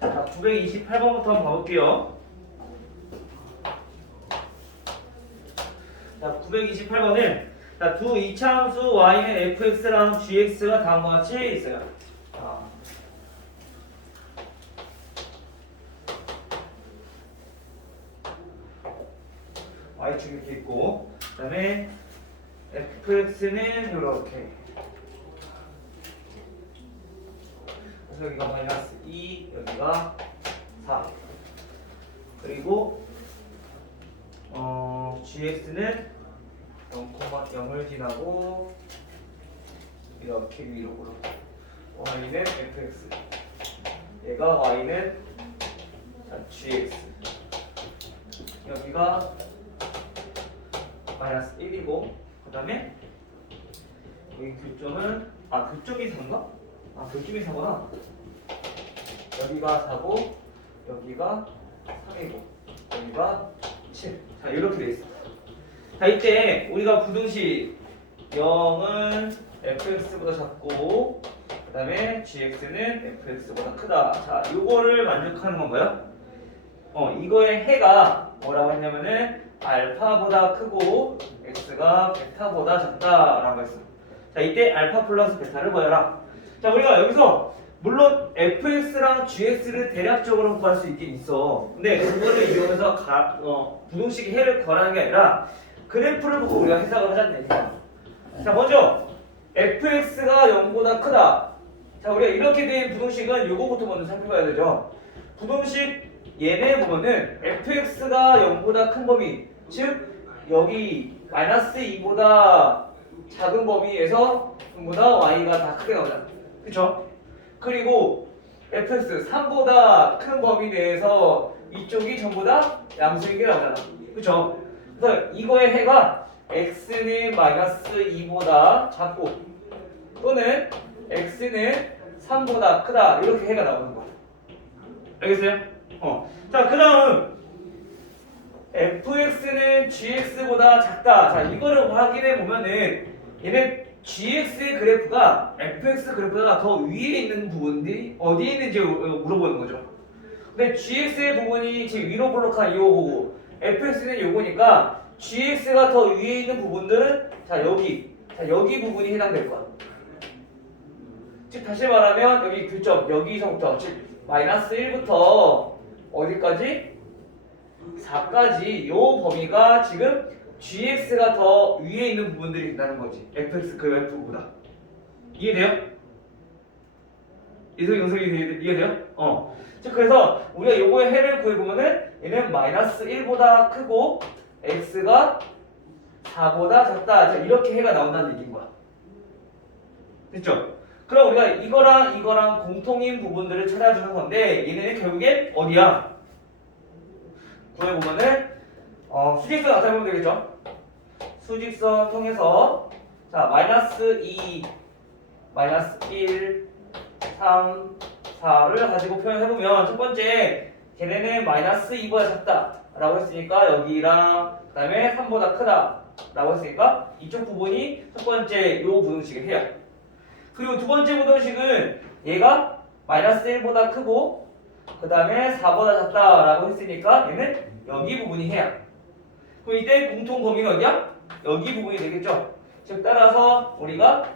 자, 928번부터 한번 봐볼게요. 자, 928번은 자, 두 이차함수 y는 fx랑 gx가 다음과 같이 있어요. 자, y축 이렇게 있고, 그 다음에 fx는 이렇게. 그래서 여기가 마이너스 2, 여기가 4. 그리고 gx는 0,0을 지나고 이렇게 위로 오르고 y는 fx, 얘가 y는 gx, 여기가 마이너스 1이고, 그 다음에 여기 교점은 교점이 4인가? 교점이 4구나. 여기가 4고 여기가 3이고 여기가 7. 자, 이렇게 돼 있어. 자, 이때 우리가 부등식 0은 fx보다 작고 그 다음에 gx는 fx보다 크다. 자, 요거를 만족하는 건가요? 이거의 해가 뭐라고 했냐면은 알파보다 크고 x가 베타보다 작다라고 했어. 자, 이때 알파 플러스 베타를 구해라. 자, 우리가 여기서 물론 fx랑 gx를 대략적으로 구할 수 있긴 있어. 근데 그거를 이용해서 부등식의 해를 구하는 게 아니라 그래프를 보고 우리가 해석을 하자는 얘기야. 자, 먼저 fx가 0보다 크다. 자, 우리가 이렇게 된 부등식은 요거부터 먼저 살펴봐야 되죠. 부등식 얘네 보면은 fx가 0보다 큰 범위, 즉 여기 마이너스 2보다 작은 범위에서 전부 다 y가 다 크게 나오잖아. 그쵸? 그리고 fx 3보다 큰 범위 내에서 이쪽이 전부 다 양수인 게 나오잖아. 그쵸? 그래서 이거의 해가 x는 마이너스 2보다 작고 또는 x는 3보다 크다, 이렇게 해가 나오는 거야. 알겠어요? 자, 그 다음 fx는 gx보다 작다. 자, 이거를 확인해 보면은 얘는 gx의 그래프가 fx 그래프가 더 위에 있는 부분들이 어디에 있는지 물어보는 거죠. 근데 gx의 부분이 지금 위로 블록한 이거고 fx는 요거니까 gx가 더 위에 있는 부분들은 여기 부분이 해당될 거야. 즉 다시 말하면 여기 교점 여기서부터 즉 마이너스 1부터 어디까지? 4까지 요 범위가 지금 gx가 더 위에 있는 부분들이 있다는 거지. fx 그래프보다. 이해돼요? 이해돼요? 즉 그래서 우리가 요거의 해를 구해보면은 얘는 마이너스 1보다 크고 x가 4보다 작다. 자, 이렇게 해가 나온다는 얘기인 거야. 됐죠? 그럼 우리가 이거랑 공통인 부분들을 찾아주는 건데 얘네는 결국에 어디야? 구해보면은 수직선 나타내면 되겠죠? 수직선 통해서 자 마이너스 2, 마이너스 1, 3, 4를 가지고 표현해보면 첫 번째 걔네는 마이너스 2보다 작다 라고 했으니까 여기랑 그 다음에 3보다 크다 라고 했으니까 이쪽 부분이 첫 번째 요 부등식의 해야. 그리고 두 번째 부등식은 얘가 마이너스 1보다 크고 그 다음에 4보다 작다 라고 했으니까 얘는 여기 부분이 해야. 그럼 이때 공통 범위는 어디야? 여기 부분이 되겠죠. 즉 따라서 우리가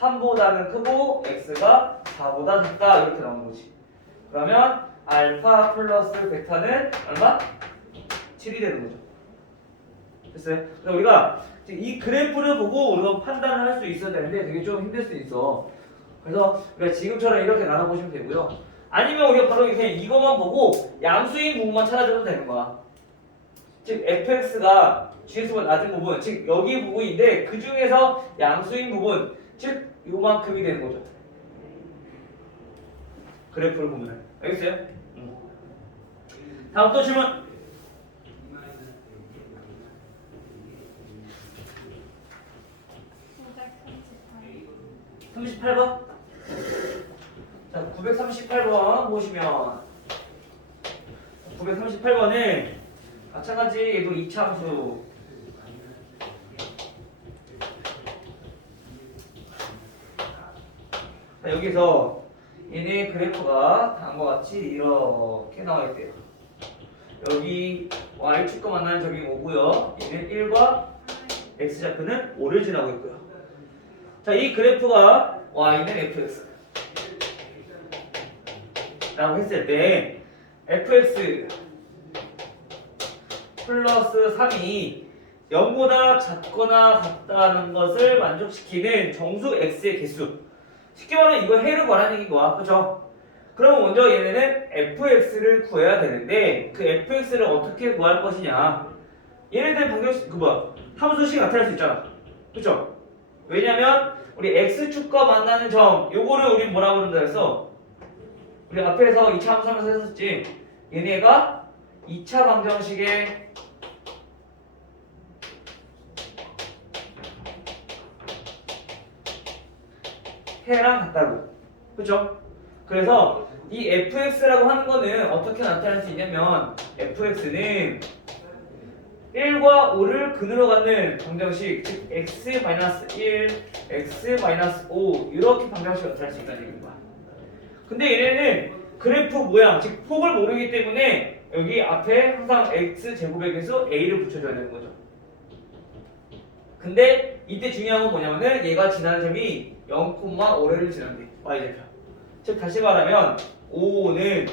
3보다는 크고 x가 4보다 작다 이렇게 나오는 거지. 그러면 알파 플러스 베타는 얼마? 7이 되는 거죠. 됐어요? 그래서 우리가 이 그래프를 보고 우리가 판단을 할 수 있어야 되는데 되게 좀 힘들 수 있어. 그래서 우리가 지금처럼 이렇게 나눠보시면 되고요. 아니면 우리가 바로 그냥 이것만 보고 양수인 부분만 찾아줘도 되는 거야. 즉 fx가 gx보다 낮은 부분, 즉 여기 부분인데 그 중에서 양수인 부분, 즉 요만큼이 되는 거죠. 그래프를 보면. 알겠어요? 다음 또 질문. 38번? 자, 938번 보시면 938번은 마찬가지 얘도 이차함수 자, 여기서 얘네 그래프가 다음과 같이 이렇게 나와 있대요. 여기 y축과 만나는 점이 5고요. 얘는 1과 x좌표는 5를 지나고 있고요. 자, 이 그래프가 y는 fx 라고 했을 때 fx 플러스 3이 0보다 작거나 같다는 것을 만족시키는 정수 x의 개수. 쉽게 말하면 이거 해를 말하는 얘기인 거야. 그쵸? 그럼 먼저 얘네는 fx를 구해야 되는데 그 fx를 어떻게 구할 것이냐. 얘네들 방정식 함수식 나타낼 수 있잖아. 그쵸? 왜냐면 우리 x축과 만나는 점 요거를 우린 뭐라고 부른다 했어? 우리 앞에서 2차 함수 하면서 했었지. 얘네가 2차 방정식의 해랑 같다고. 그쵸? 그래서 이 fx라고 하는 거는 어떻게 나타낼 수 있냐면 fx는 1과 5를 근으로 갖는 방정식, 즉 x-1, x-5 이렇게 방정식을 나타낼 수 있다는 얘기인 거야. 근데 얘네는 그래프 모양, 즉 폭을 모르기 때문에 여기 앞에 항상 x제곱의 개수 a를 붙여줘야 되는 거죠. 근데 이때 중요한 건 뭐냐면은 얘가 지나는 점이 0,5를 지난대. y좌표. 즉 다시 말하면 5는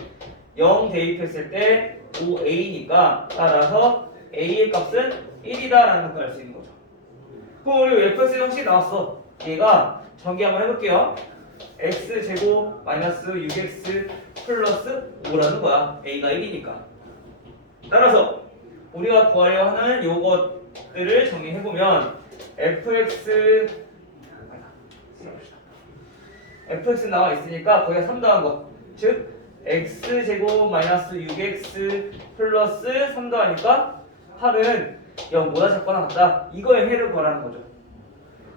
0 대입했을 때 5a니까 따라서 a의 값은 1이다라는 걸 알 수 있는 거죠. 그럼 우리 fx 형식 나왔어. 얘가 전개 한번 해볼게요. x제곱 마이너스 6x 플러스 5라는 거야. a가 1이니까. 따라서 우리가 구하려 하는 요것들을 정리해보면 fx 나와 있으니까 거기가 3 더한 거. 즉 x제곱 마이너스 6x 플러스 3 더하니까 8은 0보다 작거나 같다. 이거의 해를 구하라는 거죠.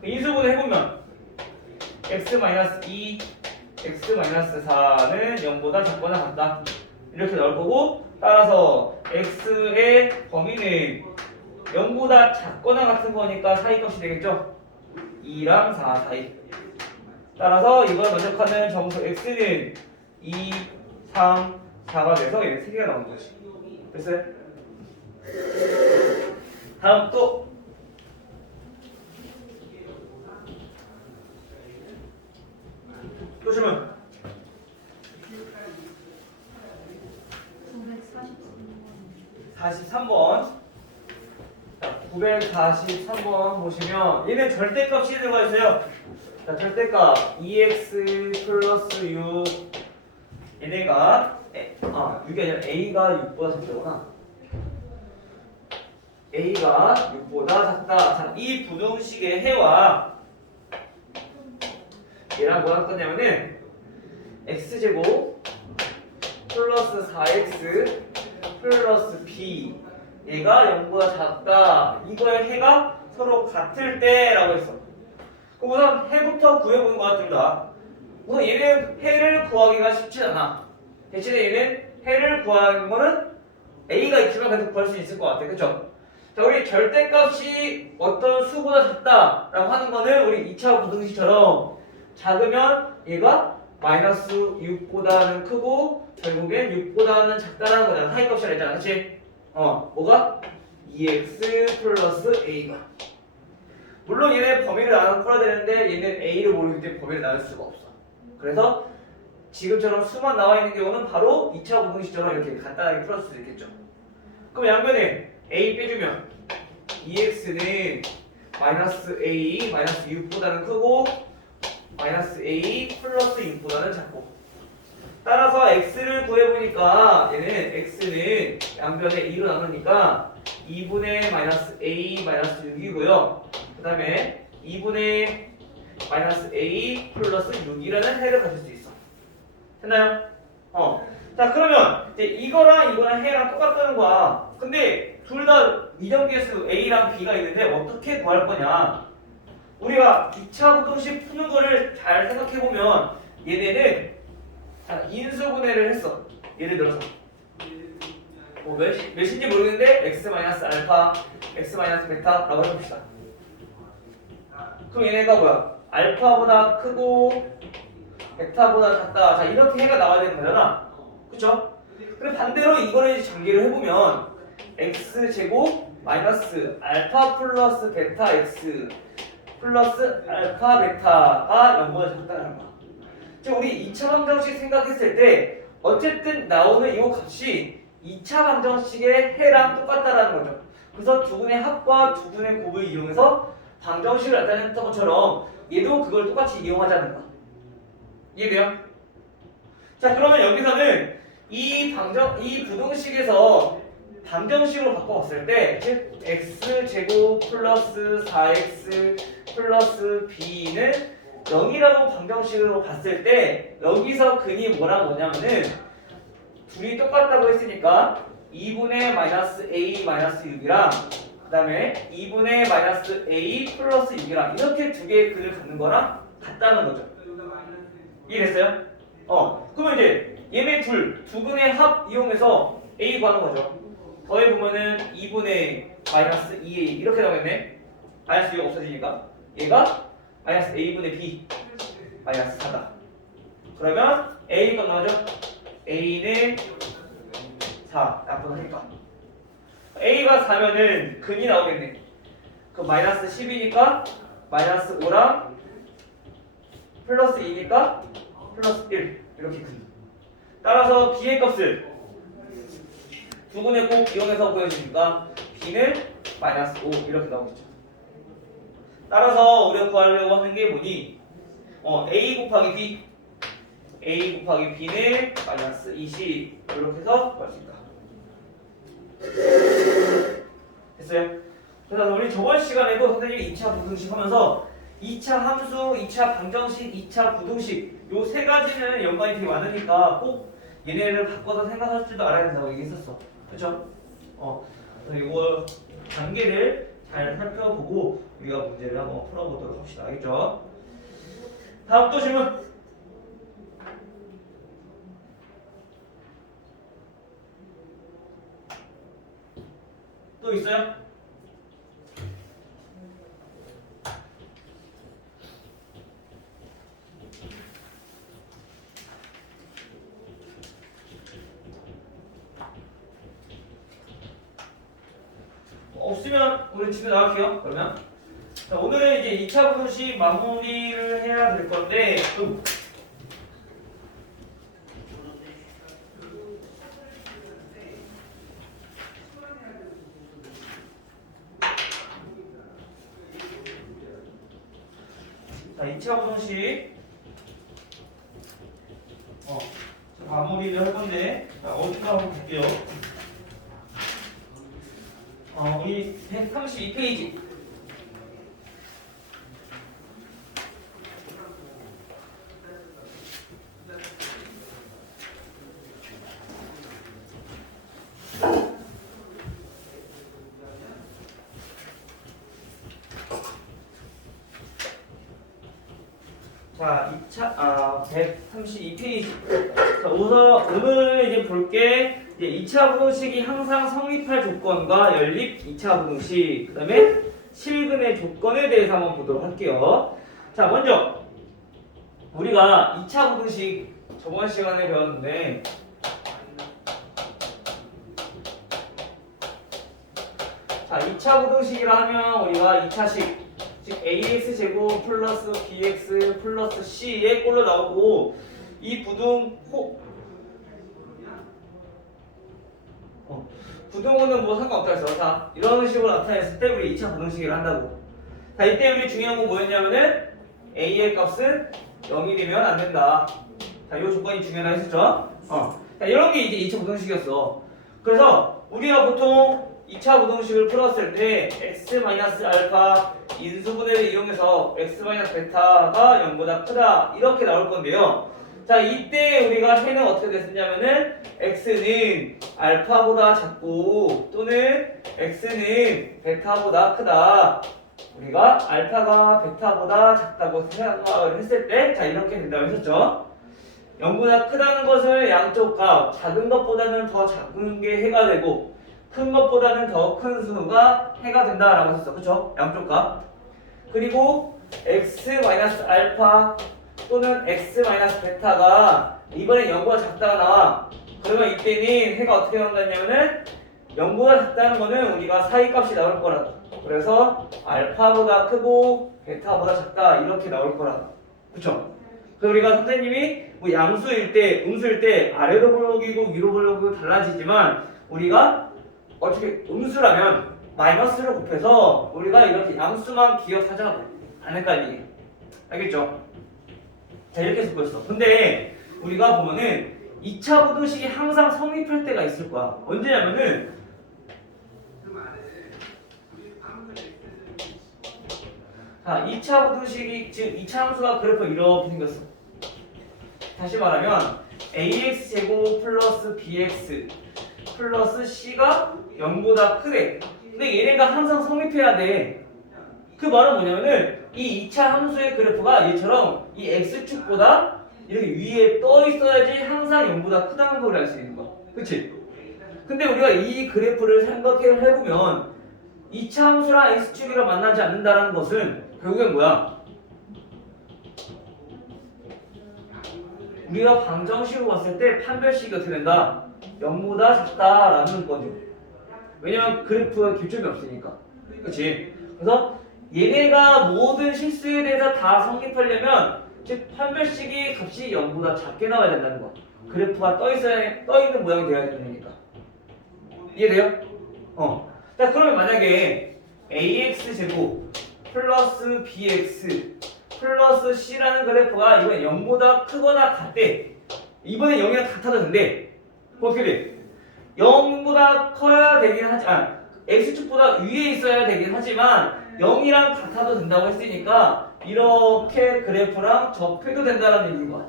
인수분해 해보면 x-2, x-4는 0보다 작거나 같다. 이렇게 나올 거고 따라서 x의 범위는 0보다 작거나 같은 거니까 사이값이 되겠죠? 2랑 4 사이. 따라서 이걸 만족하는 정수 x는 2, 3, 4가 돼서 얘는 3개가 나오는 거지. 됐어요? 다음 또 질문. 943번. 자, 943번 보시면 얘는 절대값이 들어가 있어요. 자, 절대값 2x 플러스 6. 얘네가 6이 아니라 a가 6보다 작다구나. a가 6보다 작다. 자, 이 부등식의 해와 얘랑 뭐가 같냐면은 x제곱 플러스 4x 플러스 b 얘가 0보다 작다. 이거의 해가 서로 같을 때라고 했어. 그럼 우선 해부터 구해보는 거야, 둘 다. 우선 얘는 해를 구하기가 쉽지 않아. 대신에 얘는 해를 구하는 거는 a가 있지만 그래도 구할 수 있을 것 같아. 그쵸? 자, 우리 절대값이 어떤 수보다 작다라고 하는 거는 우리 2차 부등식처럼 작으면 얘가 마이너스 6보다는 크고 결국엔 6보다는 작다라는 거잖아. 사이값이라 했잖아. 그치? 뭐가? 2x 플러스 a가. 물론 얘네 범위를 나눠 풀어야 되는데 얘는 a를 모르기 때문에 범위를 나눌 수가 없어. 그래서 지금처럼 수만 나와 있는 경우는 바로 2차 부등식처럼 이렇게 간단하게 풀어줄 수 있겠죠. 그럼 양변에 a 빼주면 2x는 마이너스 a 마이너스 6보다는 크고 마이너스 a 플러스 6보다는 작고. 따라서 x를 구해보니까 얘는 x는 양변에 2로 나누니까 2분의 마이너스 a 마이너스 6이고요. 그 다음에 2분의 마이너스 a 플러스 6이라는 해를 가질 수 있어. 됐나요? 자, 그러면 이제 이거랑 해랑 똑같다는 거야. 근데 둘 다 이정계수 a랑 b가 있는데 어떻게 구할 거냐? 우리가 2차 부등식 푸는 거를 잘 생각해보면 얘네는 인수분해를 했어. 예를 들어서 몇인지 모르겠는데 x-알파, x-베타라고 해봅시다. 그럼 얘네가 뭐야? 알파보다 크고 베타보다 작다. 자 이렇게 해가 나와야 되는 거잖아. 그쵸? 그럼 반대로 이거를 전개를 해보면 x제곱 마이너스 알파 플러스 베타 x 플러스 알파 베타가 0보다 작다는 거야. 지금 우리 2차 방정식 생각했을 때 어쨌든 나오는 이 값이 2차 방정식의 해랑 똑같다라는 거죠. 그래서 두 분의 합과 두 분의 곱을 이용해서 방정식을 나타냈던 것처럼 얘도 그걸 똑같이 이용하자는 거야. 이해돼요? 자 그러면 여기서는 이 부등식에서 방정식으로 바꿔봤을 때 즉 x제곱 플러스 4x 플러스 b는 0이라고 방정식으로 봤을 때 여기서 근이 뭐냐면은 둘이 똑같다고 했으니까 2분의 마이너스 a 마이너스 6이랑 그 다음에 2분의 마이너스 a 플러스 6이랑 이렇게 두 개의 근을 갖는 거랑 같다는 거죠. 이해됐어요? 그러면 이제 얘네 두 근의 합 이용해서 a 구하는 거죠. 더해보면은 2분의 마이너스 2a 이렇게 나오겠네. 마이너스 6 없어지니까 얘가 마이너스 a분의 b 마이너스 4다. 그러면 a 건 나오죠? a는 4 약분하니까 a가 4면은 근이 나오겠네. 그 마이너스 10이니까 마이너스 5랑 플러스 2니까 플러스 1 이렇게 근. 따라서 b의 값을 두 분의 곱 이용해서 보여주니까 b는 마이너스 5 이렇게 나오겠죠. 따라서 우리가 구하려고 하는 게 뭐니? a 곱하기 b a 곱하기 b는 마이너스 20 이렇게 해서 구할 수 있다. 됐어요? 그래서 우리 저번 시간에도 선생님이 2차 부등식 하면서 2차 함수, 2차 방정식, 2차 부등식 요 세 가지는 연관이 되게 많으니까 꼭 얘네를 바꿔서 생각할 줄도 알아야 된다고 얘기했었어. 그쵸? 그래서 이거 단계를 잘 살펴보고 우리가 문제를 한번 풀어보도록 합시다. 알겠죠? 다음 또 질문. 또 있어요? 없으면 우리 집에 나갈게요. 그러면 자, 오늘은 이제 2차 부등식 마무리를 해야 될 건데 자 2차 부등식 마무리를 할 건데 어디가 한번 볼게요. 우리 132페이지. 자, 132페이지. 자, 우선 오늘 이제 볼게 이제 2차 부등식이 항상 성립할 조건과 연립 2차 부등식, 그 다음에 실근의 조건에 대해서 한번 보도록 할게요. 자, 먼저 우리가 2차 부등식 저번 시간에 배웠는데 자, 2차 부등식이라 하면 우리가 2차식 즉 ax제곱 플러스 bx 플러스 c의 꼴로 나오고 이 부등호는 뭐 상관없다 했어. 자, 이런 식으로 나타냈을 때 우리 2차 부등식을 한다고. 자, 이때 우리 중요한 건 뭐였냐면은 a의 값은 0이 되면 안 된다. 자, 이 조건이 중요하다 했었죠. 자, 이런 게 이제 2차 부등식이었어. 그래서 우리가 보통 2차 부등식을 풀었을 때 x-알파 인수분해를 이용해서 x-베타가 0보다 크다 이렇게 나올 건데요. 자, 이때 우리가 해는 어떻게 됐었냐면은 x는 알파보다 작고 또는 x는 베타보다 크다. 우리가 알파가 베타보다 작다고 생각을 했을 때 자, 이렇게 된다고 했었죠. 0보다 크다는 것을 양쪽 값 작은 것보다는 더 작은 게 해가 되고 큰 것보다는 더 큰 수가 해가 된다라고 했었어. 그쵸? 양쪽 값. 그리고 x-알파 또는 x 마이너스 베타가 이번에 0보다 작다가 나와. 그러면 이때는 해가 어떻게 나온다냐면은 0보다 작다는 거는 우리가 사이값이 나올 거라고. 그래서 알파보다 크고 베타보다 작다 이렇게 나올 거라고. 그쵸? 그래서 우리가 선생님이 뭐 양수일 때, 음수일 때 아래로 볼록이고 위로 볼록이고 달라지지만 우리가 어떻게 음수라면 마이너스를 곱해서 우리가 이렇게 양수만 기억하자 안 헷갈리게. 알겠죠? 자 이렇게 해서 보였어. 근데 우리가 보면은 2차 부등식이 항상 성립할 때가 있을 거야. 언제냐면은 자 2차 부등식이 즉 2차 함수가 그래프 이렇게 생겼어. 다시 말하면 ax 제곱 플러스 bx 플러스 c가 0보다 크대. 근데 얘네가 항상 성립해야 돼. 그 말은 뭐냐면은 이 2차 함수의 그래프가 얘처럼 이 x축보다 이렇게 위에 떠 있어야지 항상 0보다 크다는 걸 알 수 있는 거야. 그치? 근데 우리가 이 그래프를 생각해보면 2차 함수랑 x축이랑 만나지 않는다는 것은 결국엔 뭐야? 우리가 방정식으로 봤을 때 판별식이 어떻게 된다? 0보다 작다라는 거죠. 왜냐면 그래프가 교점이 없으니까. 그치? 그래서 얘네가 모든 실수에 대해서 다 성립하려면 즉 판별식이 값이 0보다 작게 나와야 된다는 거. 그래프가 떠 있는 모양이 되어야 되니까. 이해돼요? 자 그러면 만약에 ax 제곱 플러스 bx 플러스 c라는 그래프가 이번에 0보다 크거나 같대. 이번에 0이랑 같아도 된대. 그럼 어떻게 돼? 0보다 커야 되긴 x축보다 위에 있어야 되긴 하지만 0이랑 같아도 된다고 했으니까 이렇게 그래프랑 접해도 된다는 얘기인 거야.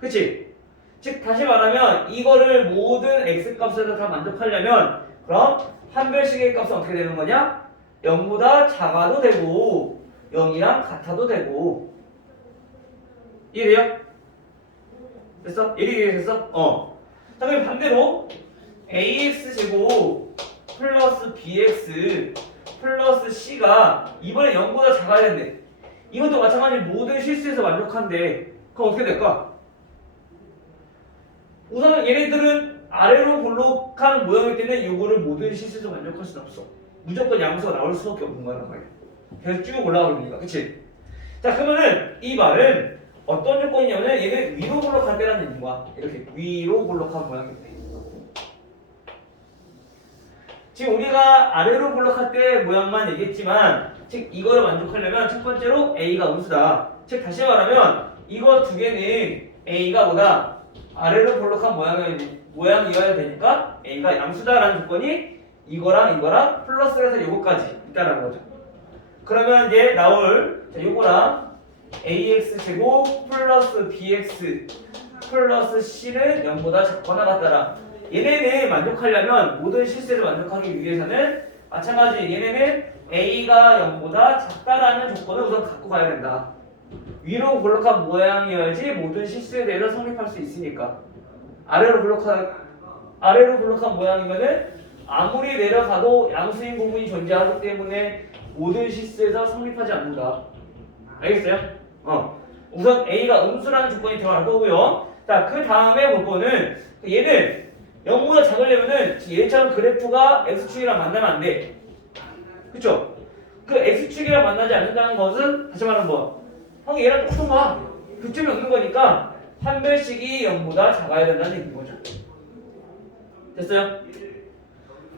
그치? 즉 다시 말하면 이거를 모든 x값에서 다 만족하려면 그럼 판별식의 값은 어떻게 되는 거냐? 0보다 작아도 되고 0이랑 같아도 되고. 이해돼요? 됐어? 이해됐어? 자 그럼 반대로 ax제곱 플러스 bx 플러스 c가 이번에 0보다 작아야 된대. 이것도 마찬가지로 모든 실수에서 만족한대. 그럼 어떻게 될까? 우선 얘네들은 아래로 볼록한 모양일 때는 이거를 모든 실수에서 만족할 수는 없어. 무조건 양수가 나올 수밖에 없는 거란 말이야. 계속 쭉 올라가니까. 그치? 자 그러면은 이 말은 어떤 조건이냐면 얘는 위로 볼록할 때라는 얘기인 거야. 이렇게 위로 볼록한 모양인데. 지금 우리가 아래로 볼록할 때 모양만 얘기했지만 즉 이거를 만족하려면 첫 번째로 A가 음수다. 즉 다시 말하면 이거 두 개는 A가 뭐다? 아래로 볼록한 모양이어야 되니까 A가 양수다라는 조건이 이거랑 플러스해서 요거까지 있다는 거죠. 그러면 이제 나올 요거랑 ax 제곱 플러스 bx 플러스 c는 0보다 작거나 같다라. 얘네는 만족하려면 모든 실수를 만족하기 위해서는 마찬가지 얘네는 a가 0보다 작다라는 조건을 우선 갖고 가야 된다. 위로 볼록한 모양이어야지 모든 실수에 대해서 성립할 수 있으니까. 아래로 볼록한 모양이면은 아무리 내려가도 양수인 부분이 존재하기 때문에 모든 실수에서 성립하지 않는다. 알겠어요? 우선 A가 음수라는 조건이 들어갈 거고요. 자, 그 다음에 볼 거는 얘는 0보다 작으려면은 얘처럼 그래프가 X축이랑 만나면 안 돼. 그쵸? 그 X축이랑 만나지 않는다는 것은 다시 말하면 뭐? 형이 얘랑 똑같은 거야. 교점이 없는 거니까 판별식이 0보다 작아야 된다는 얘기인 거죠. 됐어요?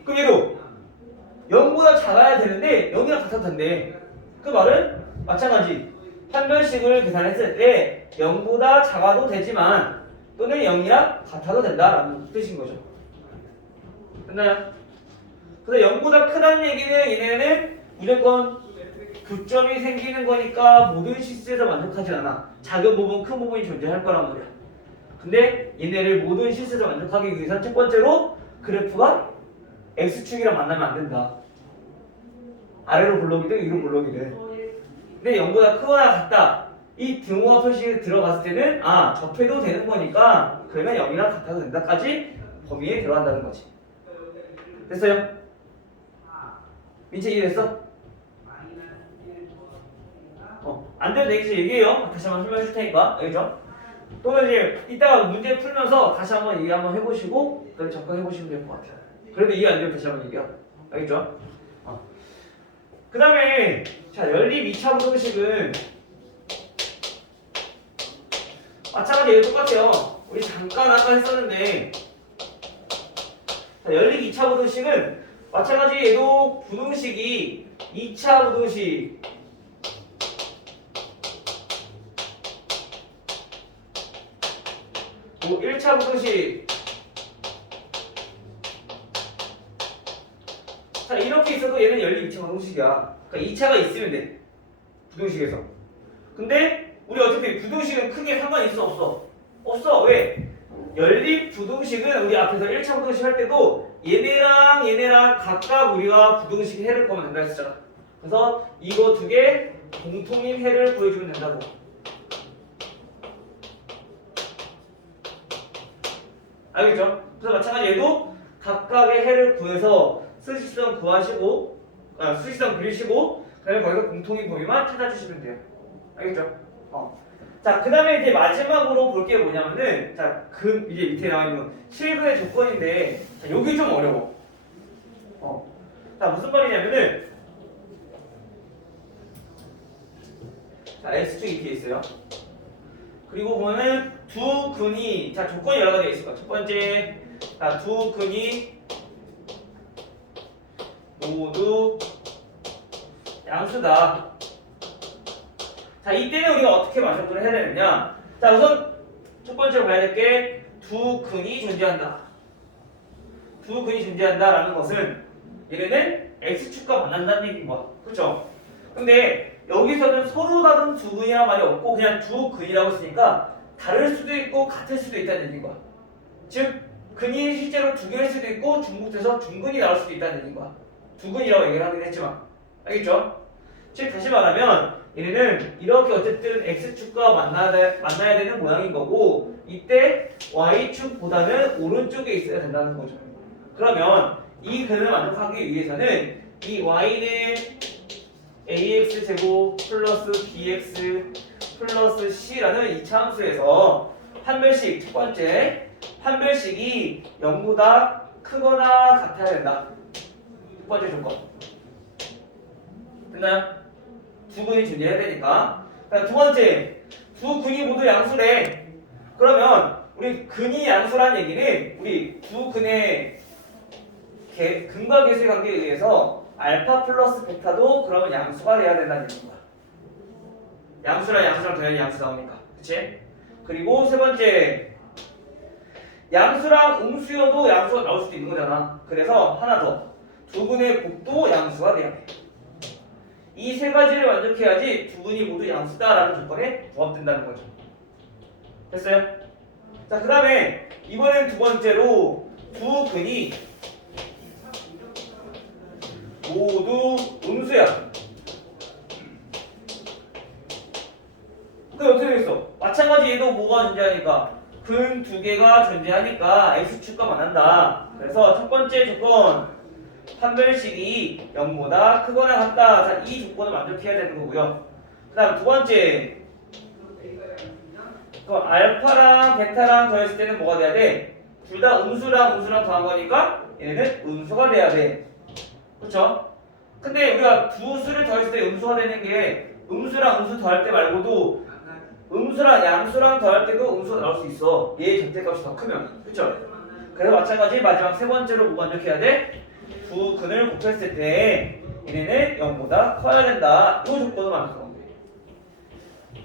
그럼 얘도 0보다 작아야 되는데 0이랑 같아도 된대. 그 말은 마찬가지. 판별식을 계산했을 때 0보다 작아도 되지만 또는 0이랑 같아도 된다라는 뜻인 거죠. 됐나요? 그래서 0보다 크다는 얘기는 얘네는 무조건 교점이 생기는 거니까 모든 실수에서 만족하지 않아. 작은 부분, 큰 부분이 존재할 거란 말이야. 근데 얘네를 모든 실수에서 만족하기 위해서는 첫 번째로 그래프가 X축이랑 만나면 안 된다. 아래로 볼록이든 위로 볼록이든. 근데 0보다 크거나 같다. 이 등호와 표시에 들어갔을 때는 접해도 되는 거니까 그러면 0이랑 같아도 된다까지 범위에 들어간다는 거지. 됐어요? 민채 이해됐어? 안 돼도 내기서 얘기해요. 다시 한번 설명해 줄 테니까. 알겠죠? 또는 이제 이따가 문제 풀면서 다시 한번 얘기 한번 해보시고 그다음에 접근해 보시면 될 것 같아요. 그래도 이해 안 되면 다시 한번 얘기해요. 알겠죠? 그 다음에 자 연립 2차 부등식은 마찬가지 얘도 똑같아요. 우리 잠깐 아까 했었는데 자, 연립 2차 부등식은 마찬가지 얘도 부등식이 2차 부등식 뭐 1차 부등식 자 이렇게 있어도 얘는 연립 2차 부등식이야. 그러니까 2차가 있으면 돼. 부등식에서. 근데 우리 어차피 부등식은 크게 상관이 있어 없어? 없어. 왜? 연립 부등식은 우리 앞에서 1차 부등식 할 때도 얘네랑 각각 우리가 부등식 해를 구하면 된다 했었잖아. 그래서 이거 두 개 공통인 해를 구해주면 된다고. 알겠죠? 그래서 마찬가지 얘도 각각의 해를 구해서 수식성 구하시고 수식성 그리시고 그다음에 거기서 공통인 범위만 찾아주시면 돼요. 알겠죠? 자, 그 다음에 이제 마지막으로 볼 게 뭐냐면은 자, 이제 밑에 나와 있는 실근의 조건인데 자, 여기 좀 어려워. 자, 무슨 말이냐면은 자, S축이 뒤에 있어요. 그리고 보면은 두 근이 자, 조건이 여러 가지가 있을 거야. 첫 번째 자, 두 근이 모두 양수다. 자, 이때는 우리가 어떻게 만족을 해야 되느냐? 자, 우선 첫 번째로 봐야 될 게 두 근이 존재한다. 두 근이 존재한다라는 것은 얘네는 x축과 만난다는 얘기인 거야. 그렇죠? 근데 여기서는 서로 다른 두 근이란 말이 없고 그냥 두 근이라고 했으니까 다를 수도 있고 같을 수도 있다는 얘기인 거야. 즉 근이 실제로 두 개일 수도 있고 중복돼서 중근이 나올 수도 있다는 얘기인 거야. 두 근이라고 얘기를 하긴 했지만 알겠죠? 즉 다시 말하면 얘네는 이렇게 어쨌든 x축과 만나야 되는 모양인 거고 이때 y축보다는 오른쪽에 있어야 된다는 거죠. 그러면 이 근을 만족하기 위해서는 이 y는 ax제곱 플러스 bx 플러스 c라는 이차함수에서 판별식 첫 번째 판별식이 0보다 크거나 같아야 된다. 첫 번째 조건. 됐나요? 두 근이 존재해야 되니까. 두 번째, 두 근이 모두 양수래. 그러면 우리 근이 양수라는 얘기는 우리 두 근의 근과 계수의 관계에 의해서 알파 플러스 베타도 그러면 양수가 돼야 된다는 얘기입니다. 양수랑 더해야 양수 나오니까. 그치? 그리고 세 번째, 양수랑 음수여도 양수가 나올 수도 있는 거잖아. 그래서 하나 더. 두 근의 곱도 양수가 돼야 돼. 이 세 가지를 만족해야지 두 근이 모두 양수다라는 조건에 부합된다는 거죠. 됐어요? 자, 그 다음에 이번엔 두 번째로 두 근이 모두 음수야. 그게 어떻게 되겠어? 마찬가지 얘도 뭐가 존재하니까 근 두 개가 존재하니까 x축과 만난다. 그래서 첫 번째 조건 판별식이 0보다 크거나 같다. 자, 이 조건을 만족해야 되는 거고요. 그 다음 두 번째 알파랑 베타랑 더했을 때는 뭐가 돼야 돼? 둘 다 음수랑 더한 거니까 얘네는 음수가 돼야 돼. 그렇죠? 근데 우리가 두 수를 더했을 때 음수가 되는 게 음수랑 음수 더할 때 말고도 음수랑 양수랑 더할 때도 음수가 나올 수 있어. 얘의 절대값이 더 크면. 그렇죠? 그래서 마찬가지 마지막 세 번째로 뭐 만족해야 돼? 두 근을 곱했을 때 얘네는 0보다 커야 된다. 이 조건을 만족하면 돼.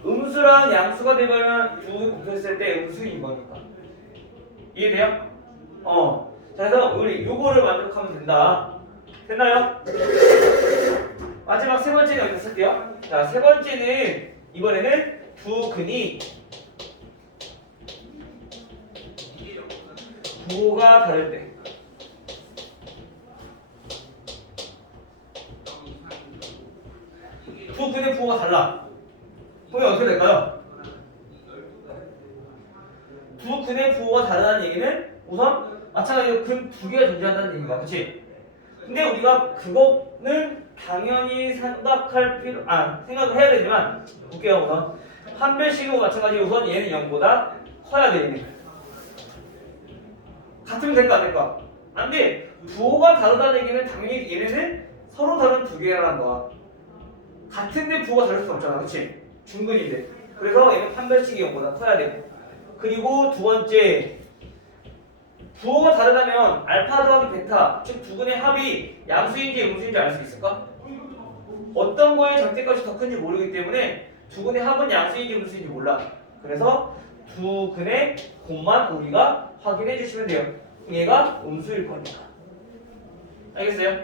음수랑 양수가 되면 두 근 곱했을 때 음수인 거니까. 이해돼요? 자, 그래서 우리 요거를 만족하면 된다. 됐나요? 마지막 세 번째는 여기다 쓸게요. 자, 세 번째는 이번에는 두 근이 부호가 다를 때. 두 근의 부호가 달라. 그러면 어떻게 될까요? 두 근의 부호가 다르다는 얘기는 우선 마찬가지로 근 두 개가 존재한다는 얘기가 그렇지? 근데 우리가 그거는 당연히 생각을 해야 되지만 볼게요. 우선 판별식이고 마찬가지로 우선 얘는 0보다 커야 되겠네. 같으면 될까 안 될까? 안 돼. 부호가 다르다는 얘기는 당연히 얘네는 서로 다른 두 개라는 거야. 같은데 부호가 다를 수 없잖아, 그렇지? 중근인데. 그래서 얘는 판별식이 0보다 커야 돼. 그리고 두 번째, 부호가 다르다면 알파 더하기 베타, 즉 두근의 합이 양수인지 음수인지 알 수 있을까? 어떤 거의 절대값이 더 큰지 모르기 때문에 두근의 합은 양수인지 음수인지 몰라. 그래서 두근의 곱만 우리가 확인해 주시면 돼요. 얘가 음수일 거니까. 알겠어요?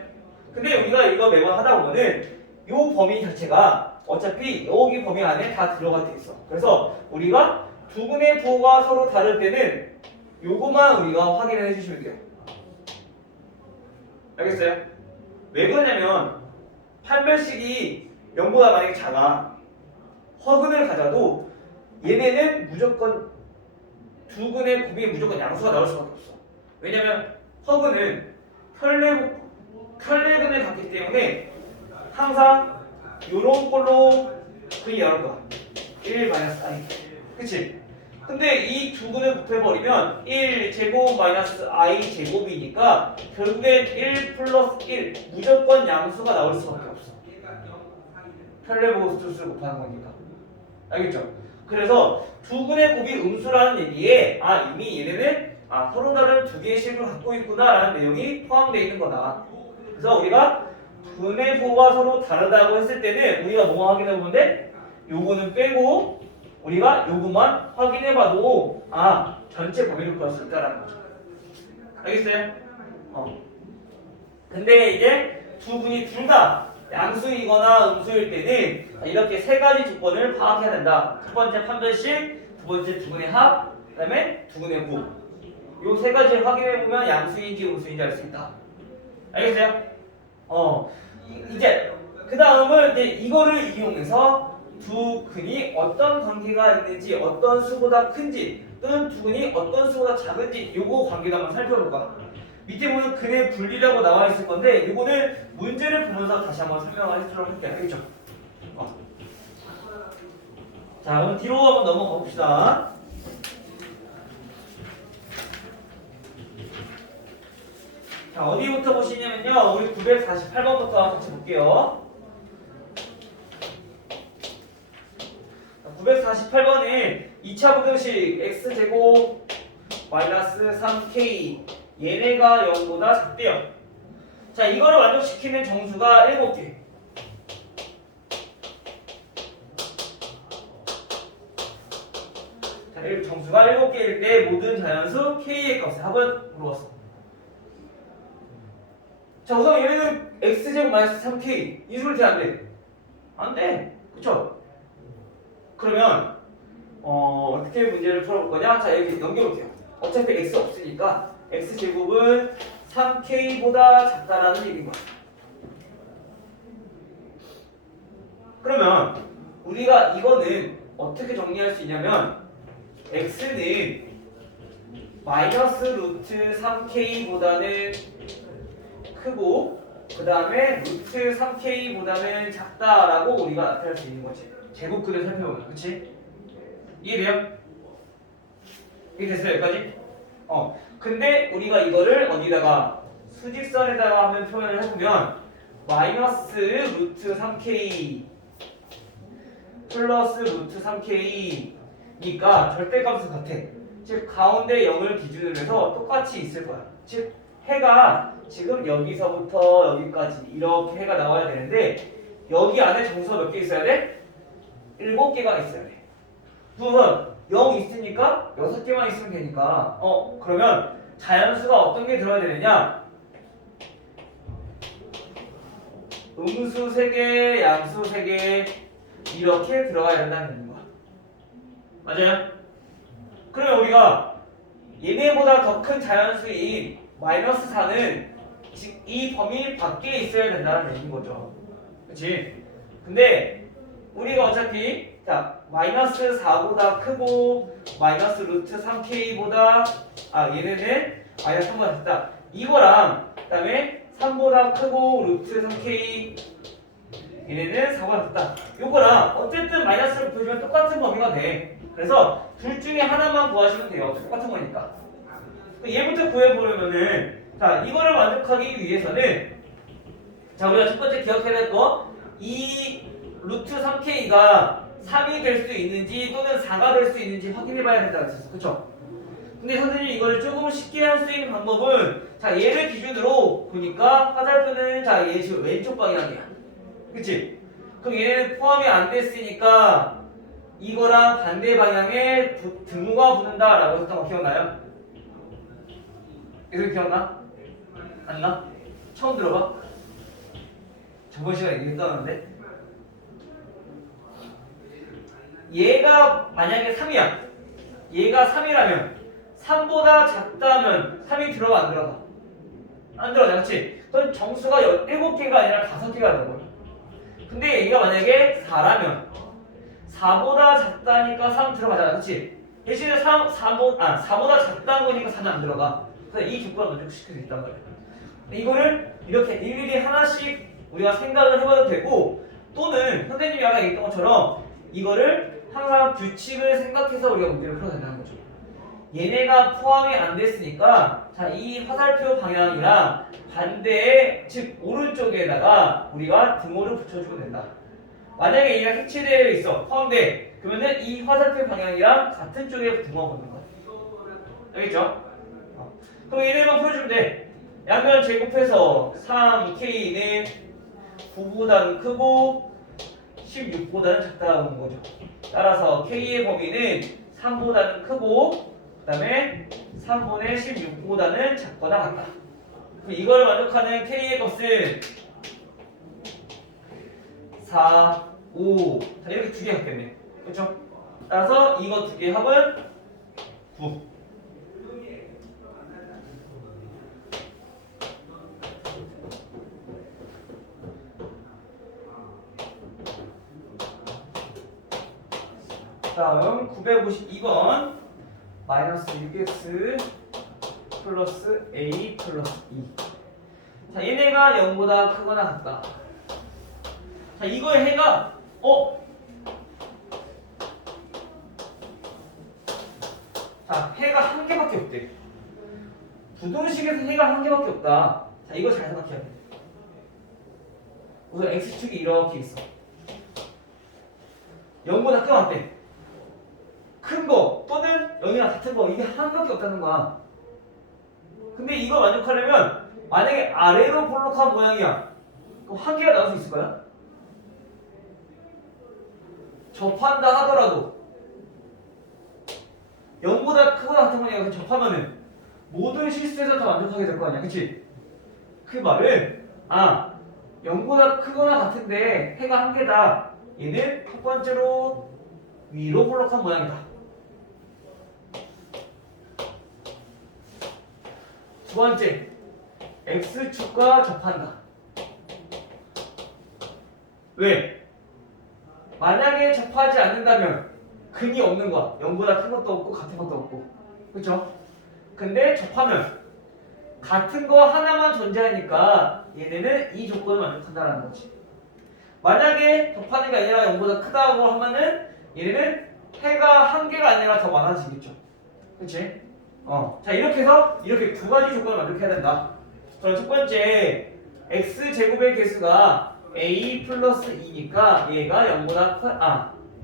근데 우리가 이거 매번 하다 보면은 요 범위 자체가 어차피 여기 범위 안에 다 들어가 돼 있어. 그래서 우리가 두근의 부호가 서로 다를 때는 요거만 우리가 확인해 주시면 돼요. 알겠어요? 왜 그러냐면 판별식이 0보다 만약에 작아 허근을 가져도 얘네는 무조건 두근의 곱이 무조건 양수가 나올 수밖에 없어. 왜냐면 허근은 혈내근을 갖기 때문에 항상 요런 걸로 그이 나올 거야. 1 마이너스 i. 그치? 근데 이 두 근을 곱해버리면 1제곱 마이너스 i 제곱이니까 결국엔 1 플러스 1 무조건 양수가 나올 수밖에 없어. 혈내보고 수를 곱하는 거니까. 알겠죠? 그래서 두 근의 곱이 음수라는 얘기에 이미 얘네는 서로 다른 두 개의 식을 갖고 있구나 라는 내용이 포함되어 있는 거다. 그래서 우리가 근의 부호가 서로 다르다고 했을 때는 우리가 뭐만 확인해 보는데 요거는 빼고 우리가 요거만 확인해 봐도 전체 범위를 구할 수 있다라는 거죠. 알겠어요? 근데 이제 두 근이 둘 다 양수이거나 음수일 때는 이렇게 세 가지 조건을 파악해야 된다. 첫 번째 판별식, 두 번째 두 근의 합, 그 다음에 두 근의 곱. 요 세 가지를 확인해 보면 양수인지 음수인지 알 수 있다. 알겠어요? 이제 그 다음은 이제 이거를 이용해서 두 근이 어떤 관계가 있는지, 어떤 수보다 큰지, 또는 두 근이 어떤 수보다 작은지 요거 관계도 한번 살펴볼 거야. 밑에 보면 근의 분리라고 나와 있을 건데 이거는 문제를 보면서 다시 한번 설명을 해주도록 할게요. 알겠죠? 자, 그럼 뒤로 한번 넘어가 봅시다. 자, 어디부터 보시냐면요. 우리 948번부터 같이 볼게요. 948번에 2차 부등식 x제곱 마이너스 3k 얘네가 0보다 작대요. 자, 이거를 만족시키는 정수가 7개. 자, 정수가 7개일 때 모든 자연수 k의 값의 합은 물어봤어. 자, 우선 얘네는 x제곱 마이너스 3k 이수를 돼 안 돼? 안 돼. 그쵸? 그러면 어떻게 문제를 풀어볼 거냐? 자, 여기 넘겨볼게요. 어차피 x 없으니까 x제곱은 3k보다 작다라는 얘기인 거야. 그러면 우리가 이거는 어떻게 정리할 수 있냐면 x는 마이너스 루트 3k보다는 크고 그 다음에 루트 3k보다는 작다라고 우리가 나타낼 수 있는 거지. 제곱근을 살펴보면. 그치? 이해돼요? 이해됐어요? 여기까지? 근데 우리가 이거를 어디다가 수직선에다가 한번 표현을 해보면 마이너스 루트 3k 플러스 루트 3k니까 절대값은 같아. 즉 가운데 0을 기준으로 해서 똑같이 있을 거야. 즉 해가 지금 여기서부터 여기까지 이렇게 해가 나와야 되는데 여기 안에 정수가 몇 개 있어야 돼? 7개가 있어야 돼. 우선 0 있으니까 6개만 있으면 되니까 그러면 자연수가 어떤 게 들어야 되느냐? 음수 3개, 양수 3개 이렇게 들어가야 된다는 거야. 맞아요? 그러면 우리가 얘네보다 더 큰 자연수인 마이너스 4는 즉 이 범위 밖에 있어야 된다는 얘기인 거죠. 그치? 근데 우리가 어차피 마이너스 4보다 크고 마이너스 루트 3k보다 얘네는 마이너스 3보다 작다 이거랑 그 다음에 3보다 크고 루트 3k 얘네는 4보다 작다. 요거랑 어쨌든 마이너스를 보여주면 똑같은 범위가 돼. 그래서 둘 중에 하나만 구하시면 돼요. 똑같은 거니까. 얘부터 구해보려면은 자 이거를 만족하기 위해서는 자 우리가 첫 번째 기억해야 될 거 이 루트 3k가 3이 될 수 있는지 또는 4가 될 수 있는지 확인해 봐야 된다고 했었어. 그쵸? 근데 선생님이 이거를 조금 쉽게 할 수 있는 방법은 자 얘를 기준으로 보니까 화살표는 자 얘 지금 왼쪽 방향이야. 그치? 그럼 얘는 포함이 안 됐으니까 이거랑 반대 방향에 등호가 붙는다 라고 했던 거 기억나요? 이거 기억나? 안 나? 처음 들어봐? 저번 시간에 얘기했었는데 얘가 만약에 3이야 얘가 3이라면 3보다 작다면 3이 들어가 안 들어가? 안 들어가 그렇지? 그럼 정수가 7개가 아니라 5개가 되는 거야 근데 얘가 만약에 4라면 4보다 작다니까 3 들어가잖아 그렇지? 대신에 4보다 작다는 거니까 4는 안 들어가 그래서 이 조건을 만족시킬 수 있단 말이야 이거를 이렇게 일일이 하나씩 우리가 생각을 해봐도 되고 또는 선생님이 아까 얘기했던 것처럼 이거를 항상 규칙을 생각해서 우리가 문제를 풀어야 된다는 거죠. 얘네가 포함이 안 됐으니까 자, 이 화살표 방향이랑 반대의 즉 오른쪽에다가 우리가 등호를 붙여주면 된다. 만약에 얘가 해체되어 있어 포함돼 그러면은 이 화살표 방향이랑 같은 쪽에 등호가 붙는 거야. 알겠죠? 그럼 얘네만 풀어주면 돼. 양면 제곱해서 3k는 9보다는 크고 16보다는 작다는 거죠. 따라서 K의 범위는 3보다는 크고 그 다음에 3분의 16보다는 작거나 같다. 그럼 이걸 만족하는 K의 값은 4, 5 자, 이렇게 두 개 갖겠네. 그렇죠? 따라서 이거 두 개 합은 9. 다음 952번 마이너스 6x 플러스 a 플러스 2. 자 얘네가 0보다 크거나 같다. 자 이거의 해가 자 해가 한 개밖에 없대. 부동식에서 해가 한 개밖에 없다. 자 이거 잘 생각해야 돼. 우선 x축이 이렇게 있어. 0보다 크거나 같대. 큰 거 또는 0이랑 같은 거 이게 하나밖에 없다는 거야. 근데 이거 만족하려면 만약에 아래로 볼록한 모양이야. 그럼 한 개가 나올 수 있을까요? 접한다 하더라도 0보다 크거나 같은 거니까 접하면은 모든 실수에서 다 만족하게 될 거 아니야. 그치? 그 말은 0보다 크거나 같은데 해가 한 개다. 얘는 첫 번째로 위로 볼록한 모양이다. 두 번째, x축과 접한다. 왜? 만약에 접하지 않는다면 근이 없는 거야. 0보다 큰 것도 없고 같은 것도 없고. 그렇죠? 근데 접하면 같은 거 하나만 존재하니까 얘네는 이 조건을 만족한다는 거지. 만약에 접하는 게 아니라 0보다 크다고 하면은 얘네는 해가 한 개가 아니라 더 많아지겠죠. 그치? 자 이렇게 해서 이렇게 두 가지 조건을 만족해야 된다. 그럼 첫 번째 x제곱의 개수가 a 플러스 2니까 얘가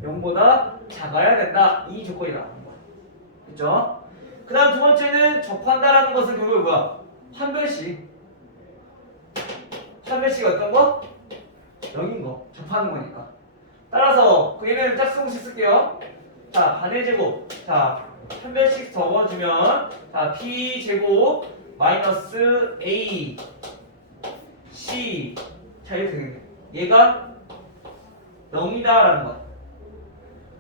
0보다 작아야 된다. 이 조건이다. 그쵸? 그 다음 두 번째는 접한다라는 것은 결국 뭐야? 판별식. 판별식이 어떤 거? 0인 거. 접하는 거니까. 따라서 얘는 짝수공식 쓸게요. 자, 반의 제곱. 자, 한 배씩 적어주면 자, p 제곱 마이너스 a c 자 이렇게 되는 거예요. 얘가 0이다라는 거야.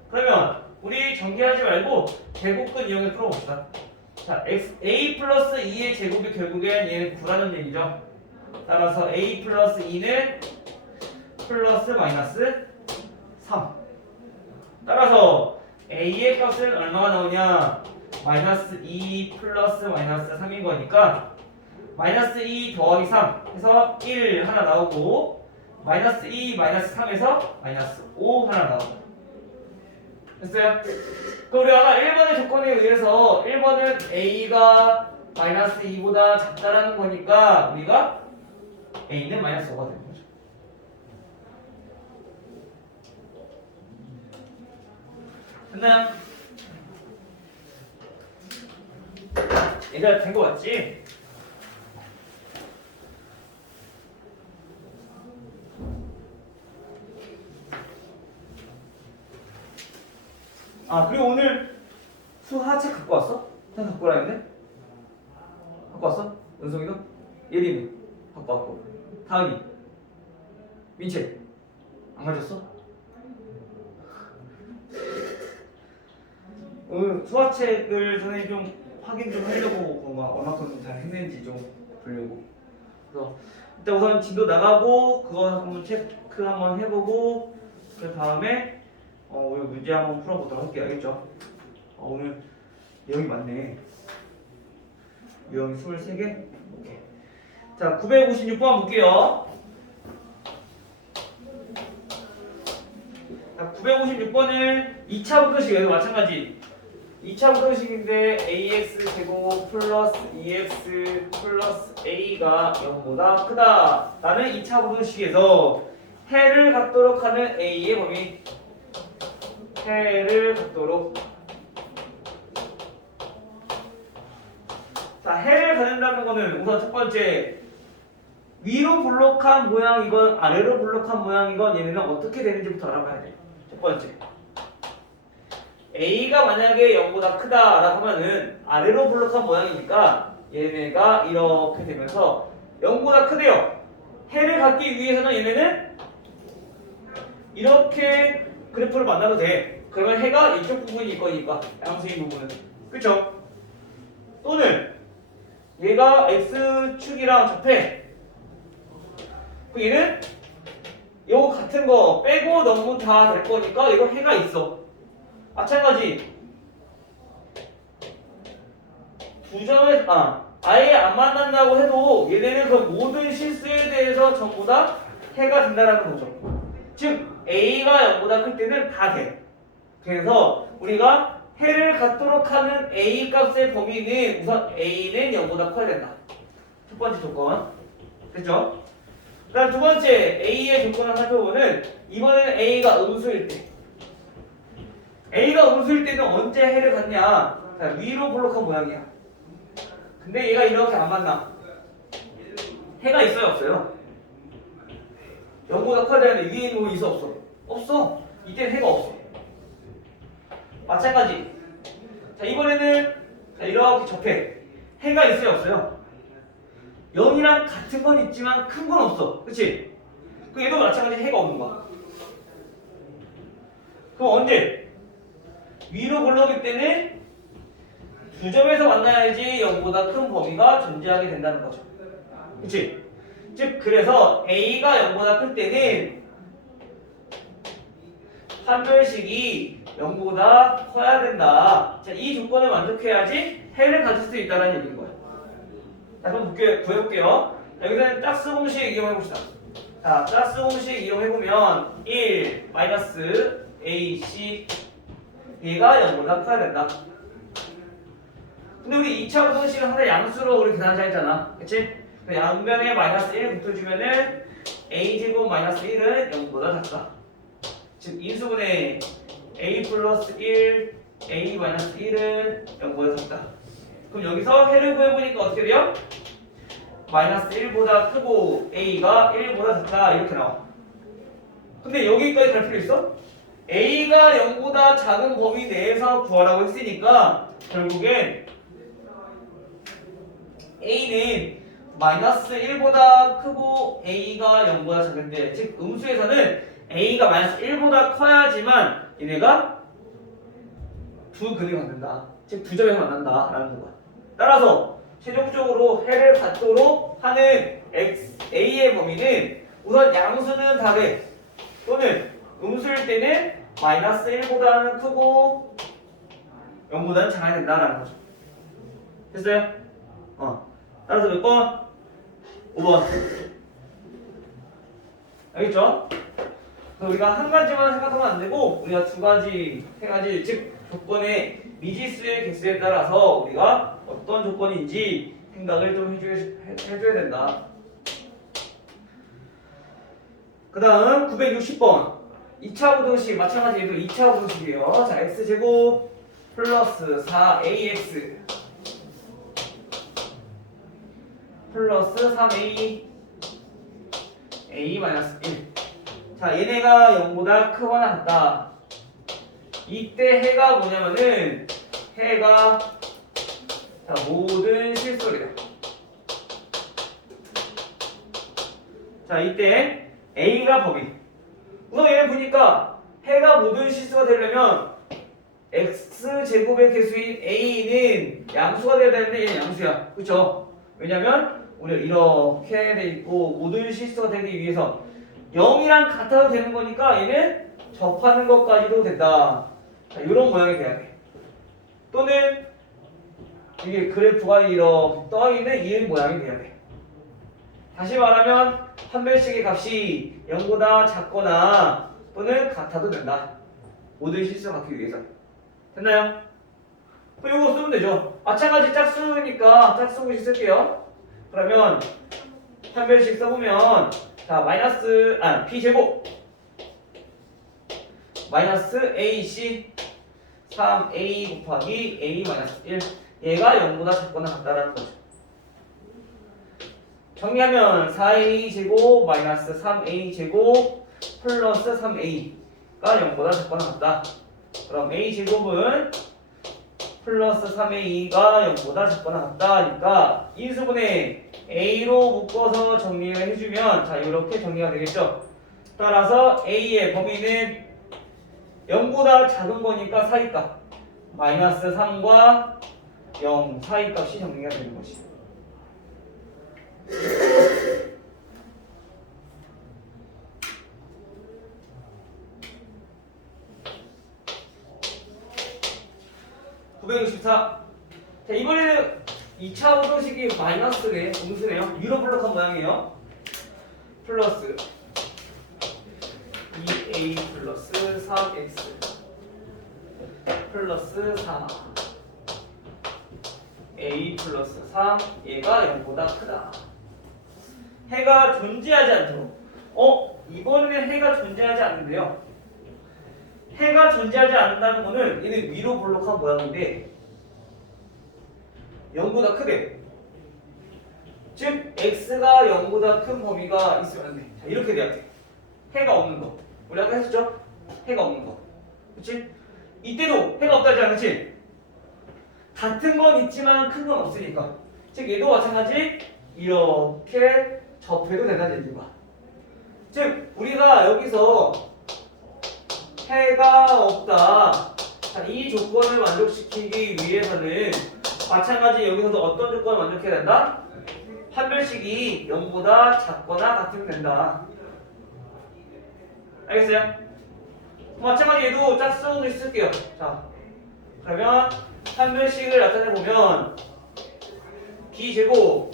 그러면 우리 전개하지 말고 제곱근 이용해 풀어봅시다. 자, a 플러스 2의 제곱이 결국엔 얘는 9라는 얘기죠. 따라서 a 플러스 2는 플러스 마이너스 3. 따라서 a의 값은 얼마가 나오냐? 마이너스 2 플러스 마이너스 3인 거니까 마이너스 2 더하기 3 해서 1 하나 나오고 마이너스 2, 마이너스 3에서 마이너스 5 하나 나오고. 됐어요? 그럼 우리가 아까 1번의 조건에 의해서 1번은 A가 마이너스 2보다 작다라는 거니까 우리가 A는 마이너스 5가 되는 거죠. 됐나요? 얘들아 된 거 맞지? 아 그리고 오늘 수하책 갖고 왔어? 다 갖고 오라 했는데? 갖고 왔어? 은성이도? 예림이 갖고 왔고 다은이 민채 안 가졌어? 오늘 수화책을 선생님 좀 확인 좀 하려고 뭔가 얼마큼 잘 했는지 좀 보려고. 그래서 일단 우선 진도 나가고 그거 한번 체크 한번 해보고 그 다음에 우리 문제 한번 풀어보도록 할게요. 알겠죠? 오늘 내용이 많네. 유형이 23개? 오케이. 자, 956번 한번 볼게요. 자, 956번은 2차 부등식에도 마찬가지. 2차 부등식인데 ax 제곱 플러스 2x 플러스 a가 0보다 크다 라는 2차 부등식에서 해를 갖도록 하는 a의 범위 해를 갖도록. 자, 해를 갖는다는 거는 우선 첫 번째 위로 볼록한 모양이건 아래로 볼록한 모양이건 얘네는 어떻게 되는지부터 알아봐야 돼. 첫 번째 A가 만약에 0보다 크다라고 하면은 아래로 볼록한 모양이니까 얘네가 이렇게 되면서 0보다 크대요. 해를 갖기 위해서는 얘네는 이렇게 그래프를 만나도 돼. 그러면 해가 이쪽 부분이 있거니까 양수인 부분은. 그쵸? 또는 얘가 x축이랑 접해. 그 얘는 요거 같은 거 빼고 너무 다 될 거니까 이거 해가 있어. 마찬가지 두 점에 아예 안 만난다고 해도 얘네는 그 모든 실수에 대해서 전부 다 해가 된다라는 거죠. 즉 A가 0보다 클 때는 다 돼. 그래서 우리가 해를 갖도록 하는 A 값의 범위는 우선 A는 0보다 커야 된다. 첫 번째 조건. 됐죠? 그다음 두 번째 A의 조건을 살펴보면 이번에는 A가 음수일 때. A가 음수일 때는 언제 해를 갖냐? 자, 위로 볼록한 모양이야. 근데 얘가 이렇게 안 만나. 해가 있어요, 없어요? 0보다 커야 되는데 위에 있는 거 있어, 없어? 없어. 이때는 해가 없어. 마찬가지. 자, 이번에는 자, 이렇게 접해. 해가 있어요, 없어요? 0이랑 같은 건 있지만 큰 건 없어. 그치? 그 얘도 마찬가지 해가 없는 거야. 그럼 언제? 위로 볼록일 때는 두 점에서 만나야지 0보다 큰 범위가 존재하게 된다는 거죠. 그치? 즉 그래서 A가 0보다 클 때는 판별식이 0보다 커야 된다. 자, 이 조건을 만족해야지 해를 가질 수 있다는 얘기인 거야. 자, 그럼 구해볼게요. 여기서는 짝수 공식 이용해봅시다. 자, 짝수 공식 이용해보면 1 마이너스 AC 얘가 0보다 커야 된다. 근데 우리 2차 부등식은 항상 양수로 우리 계산자 했잖아. 그치? 양변에 마이너스 1 붙여주면은 a제곱 마이너스 1은 0보다 작다. 즉 인수분해 a 플러스 1 a 마이너스 1은 0보다 작다. 그럼 여기서 해를 구해보니까 어떻게 돼요? 마이너스 1보다 크고 a가 1보다 작다 이렇게 나와. 근데 여기까지 갈 필요 있어? a가 0보다 작은 범위 내에서 구하라고 했으니까 결국엔 a는 마이너스 1보다 크고 a가 0보다 작은데 즉 음수에서는 a가 마이너스 1보다 커야지만 얘네가 두 근이 갖는다. 즉 두 점에서 만난다 라는 거야. 따라서 최종적으로 해를 갖도록 하는 a의 범위는 우선 양수는 다돼. 또는 음수일 때는 마이너스 1보다는 크고 0보다는 작아야 된다라는 거죠. 됐어요? 따라서 몇 번? 5번. 알겠죠? 그래서 우리가 한 가지만 생각하면 안 되고 우리가 두 가지, 세 가지 즉 조건의 미지수의 개수에 따라서 우리가 어떤 조건인지 생각을 좀 해줘야 된다. 그 다음 960번 2차 부등식 마찬가지로 2차 부등식이에요. 자 x제곱 플러스 4ax 플러스 3a a 마이너스 1. 자 얘네가 0보다 크거나 같다. 이때 해가 뭐냐면은 해가 자 모든 실수래요. 자 이때 a가 범위. 우선 얘는 보니까 해가 모든 실수가 되려면 x제곱의 개수인 a는 양수가 되어야 되는데 얘는 양수야. 그쵸? 왜냐면 우리가 이렇게 돼 있고 모든 실수가 되기 위해서 0이랑 같아도 되는 거니까 얘는 접하는 것까지도 된다. 자, 이런 모양이 돼야 돼. 또는 이게 그래프가 이렇게 떠있는 이 모양이 돼야 돼. 다시 말하면 판별식의 짝이 0보다 작거나 또는 같아도 된다. 모든 실수가 갖기 위해서. 됐나요? 그럼 이거 쓰면 되죠. 마찬가지 짝수니까 짝수공식 쓸게요. 그러면 판별식 써보면 자 마이너스 b제곱 마이너스 ac 3a 곱하기 a 마이너스 1 얘가 0보다 작거나 같다라는 거죠. 정리하면 4a 제곱 마이너스 3a 제곱 플러스 3a가 0보다 작거나 같다. 그럼 a 제곱은 플러스 3a가 0보다 작거나 같다 하니까 인수분해 a로 묶어서 정리를 해주면 자 이렇게 정리가 되겠죠. 따라서 a의 범위는 0보다 작은 거니까 사이값 마이너스 3과 0 사이값이 정리가 되는 것이. 자 이번에는 2차 부등식이 마이너스네 음수네요. 위로 블록한 모양이에요. 플러스 2a 플러스 3x 플러스 4 a 플러스 3 얘가 0보다 크다. 해가 존재하지 않도록 이번에는 해가 존재하지 않는데요. 해가 존재하지 않는다는 거는 얘는 위로 블록한 모양인데 0보다 크대. 즉 x가 0보다 큰 범위가 있으면 안 돼. 자 이렇게 돼야 돼. 해가 없는 거. 우리 아까 했었죠? 해가 없는 거. 그치? 이때도 해가 없다지 않지? 같은 건 있지만 큰 건 없으니까. 즉 얘도 마찬가지 이렇게 접해도 된다는 얘기가. 즉 우리가 여기서 해가 없다. 자, 이 조건을 만족시키기 위해서는 마찬가지 여기서도 어떤 조건을 만족해야 된다? 판별식이 0보다 작거나 같으면 된다. 알겠어요? 마찬가지 얘도 짝수를 쓸게요. 자, 그러면 판별식을 나타내 보면 b제곱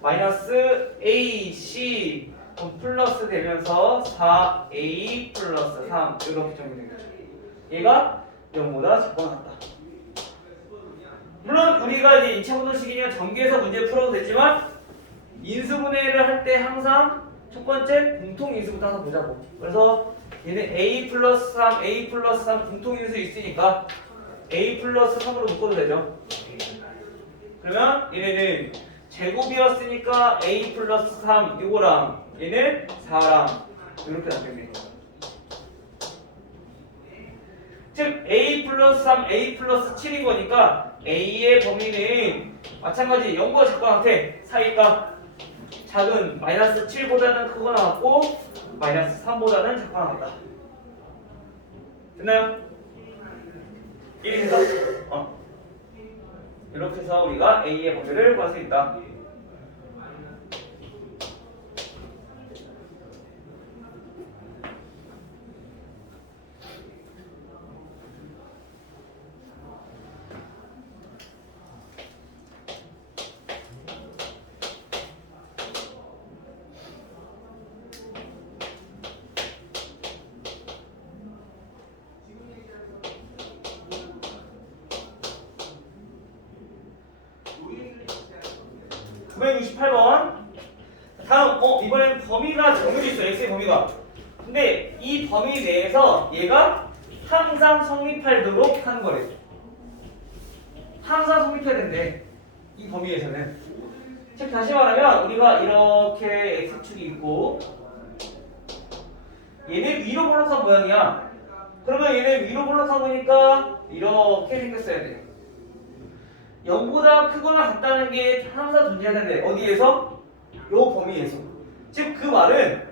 마이너스 ac 플러스 되면서 4a 플러스 3 이렇게 정리되겠죠. 얘가 0보다 작거나 같다. 물론 우리가 이제 2차 분호식이냐 전개해서 문제 풀어도 되지만 인수분해를 할 때 항상 첫 번째 공통인수부터 항상 보자고. 그래서 얘는 a 플러스 3, a 플러스 3 공통인수 있으니까 a 플러스 3으로 묶어도 되죠. 그러면 얘네는 제곱이었으니까 a 플러스 3 이거랑 얘는 4랑 이렇게 나타내요. 즉 a 플러스 3, a 플러스 7인 거니까 a의 범위는 마찬가지 0보다 작거나 같아. 사이가 작은 마이너스 7보다는 크거나 같고 마이너스 3보다는 작거나 같다. 됐나요? 1입니다. 이렇게 해서 우리가 a의 범위를 구할 수 있다. 968번. 다음, 이번엔 범위가 정해져 있어, x의 범위가. 근데 이 범위 내에서 얘가 항상 성립하도록 하는 거래. 항상 성립해야 된대. 이 범위에서는. 즉, 다시 말하면, 우리가 이렇게 x축이 있고, 얘네 위로 볼록한 모양이야. 그러면 얘네 위로 볼록한 거니까, 이렇게 생겼어야 돼. 0보다 크거나 같다는 게 항상 존재해야 되는데 어디에서? 요 범위에서. 즉 그 말은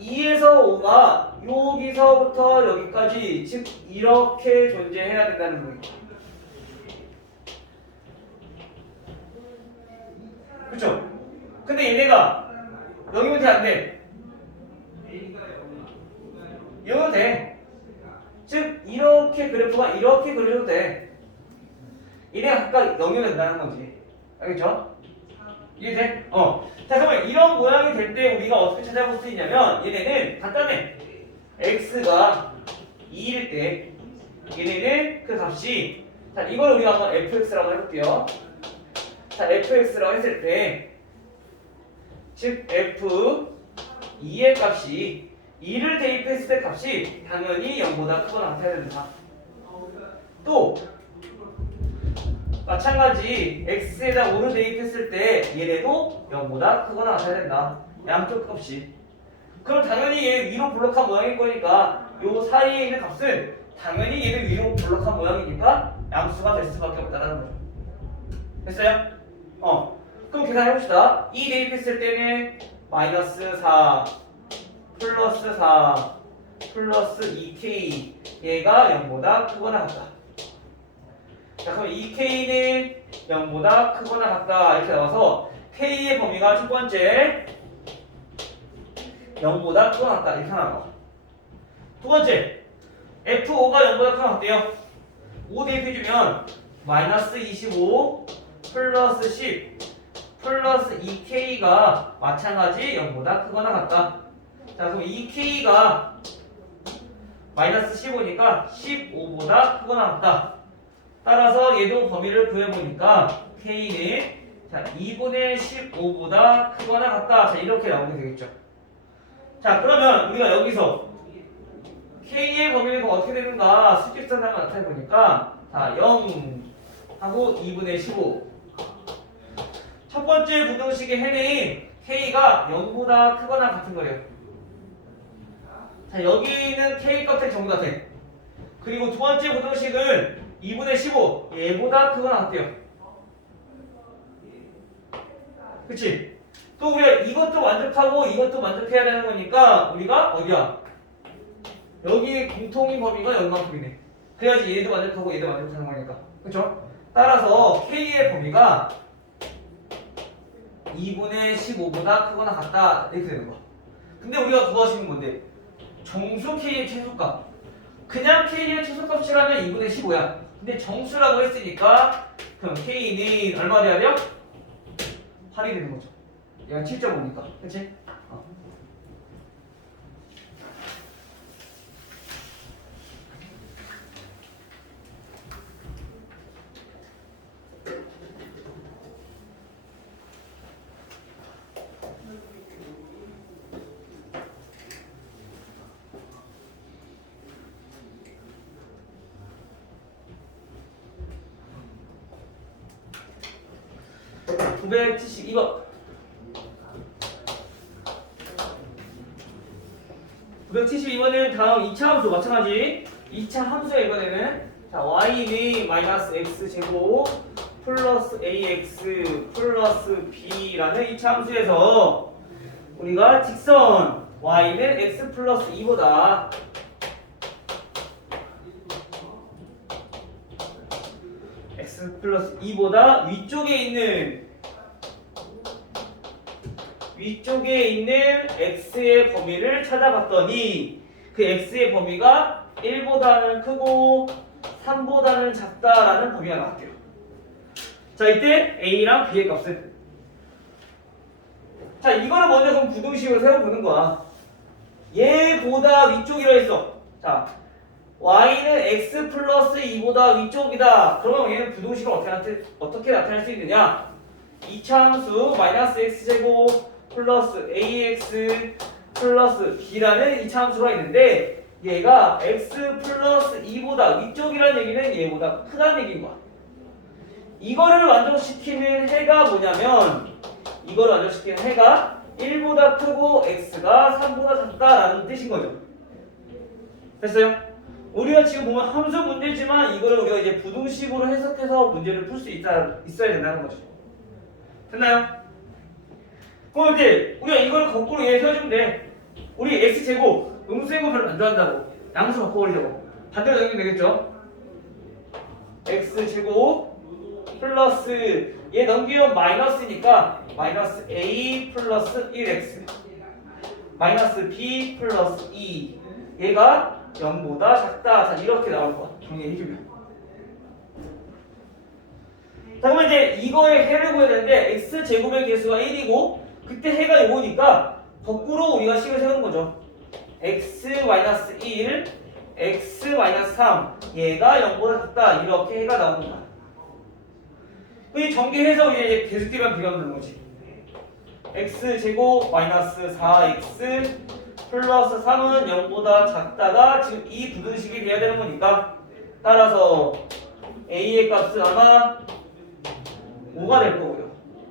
2에서 5가 여기서부터 여기까지 즉 이렇게 존재해야 된다는 거예요. 그쵸? 근데 얘네가 여기부터 안 돼. 이거도 돼. 즉 이렇게 그래프가 이렇게 그려도 돼. 얘네가 각각 영역이 된다는 거지. 알겠죠? 이해돼? 자, 그러면 이런 모양이 될 때 우리가 어떻게 찾아볼 수 있냐면 얘네는 간단해. x가 2일 때 얘네는 그 값이 자, 이걸 우리가 한번 fx라고 해볼게요. 자, fx라고 했을 때 즉 f2의 값이 2를 대입했을 때 값이 당연히 0보다 크거나 같아야 된다. 또 마찬가지 x에다 5를 대입했을 때 얘네도 0보다 크거나 같아야 된다. 양쪽 값이. 그럼 당연히 얘 위로 볼록한 모양일 거니까 요 사이에 있는 값은 당연히 얘는 위로 볼록한 모양이니까 양수가 될 수밖에 없다는 거죠. 됐어요? 그럼 계산해봅시다. 2 대입했을 때는 마이너스 4 플러스 4 플러스 2k 얘가 0보다 크거나 같다. 자, 그럼 2k는 0보다 크거나 같다 이렇게 나와서 k의 범위가 첫 번째 0보다 크거나 같다 이렇게 나와. 두 번째 f5가 0보다 크거나 같대요. 5 대입해주면 마이너스 25 플러스 10 플러스 2k가 마찬가지 0보다 크거나 같다. 자, 그럼 2k가 마이너스 15니까 15보다 크거나 같다. 따라서 얘도 범위를 구해보니까 k는 자 2분의 15보다 크거나 같다. 자, 이렇게 나오게 되겠죠. 자, 그러면 우리가 여기서 k의 범위가 어떻게 되는가 수직선상을 나타내보니까 자 0 하고 2분의 15 첫 번째 부등식의 해내인 k가 0보다 크거나 같은 거예요. 자, 여기는 k 값의 전부 같아. 그리고 두 번째 부등식은 2분의 15 얘보다 크거나 같대요. 그치? 또 우리가 이것도 만족하고 이것도 만족해야 되는 거니까 우리가 어디야? 여기 공통인 범위가 0만큼이네. 그래야지 얘도 만족하고 얘도 만족하는 거니까. 그쵸? 따라서 k의 범위가 2분의 15보다 크거나 같다 이렇게 되는 거야. 근데 우리가 구하시는 건데 정수 k의 최소값 그냥 k의 최소값이라면 2분의 15야. 근데 정수라고 했으니까 그럼 k는 얼마 돼야 돼요? 8이 되는 거죠. 얘가 7.5니까. 그치? 972번 972번은 다음 2차 함수 마찬가지 2차 함수야 이번에는 자 y는 마이너스 x제곱 플러스 ax 플러스 b라는 2차 함수에서 우리가 직선 y는 x 플러스 2보다 x 플러스 2보다 위쪽에 있는 x의 범위를 찾아봤더니 그 x의 범위가 1보다는 크고 3보다는 작다라는 범위가 나왔대요. 자, 이때 a랑 b의 값은 자, 이거를 먼저 그럼 부등식으로 세워보는 거야. 얘보다 위쪽이라 했어. 자, y는 x 플러스 2보다 위쪽이다. 그러면 얘는 부등식을 어떻게 나타낼 수 있느냐? 이차함수 마이너스 x제곱 플러스 ax 플러스 b라는 이차함수가 있는데 얘가 x 플러스 2보다 위쪽이라는 얘기는 얘보다 크다는 얘기인 거야. 이거를 완성시키는 해가 뭐냐면 이거를 완성시키는 해가 1보다 크고 x가 3보다 작다라는 뜻인 거죠. 됐어요? 우리가 지금 보면 함수 문제지만 이거를 우리가 이제 부등식으로 해석해서 문제를 풀 수 있어야 된다는 거죠. 됐나요? 그럼 이제 우리가 이걸 거꾸로 얘 세워주면 돼. 우리 x제곱 음수제곱 별로 안 좋아한다고 양수 바꿔버리려고 반대로 적용이 되겠죠? x제곱 플러스 얘 넘기면 마이너스니까 마이너스 a 플러스 1x 마이너스 b 플러스 2 얘가 0보다 작다. 자 이렇게 나올 거야. 정리해주면. 자 그러면 이제 이거의 해를 구해야 되는데 x제곱의 개수가 1이고 그때 해가 요거니까 거꾸로 우리가 식을 세우는 거죠. x-1 x-3 얘가 0보다 작다. 이렇게 해가 나오는 거야. 이 전개해서 이제 계속되면 비교하면 되는 거지. x제곱 마이너스 4x 플러스 3은 0보다 작다가 지금 이 부등식이 돼야 되는 거니까 따라서 a의 값은 아마 5가 될 거고요.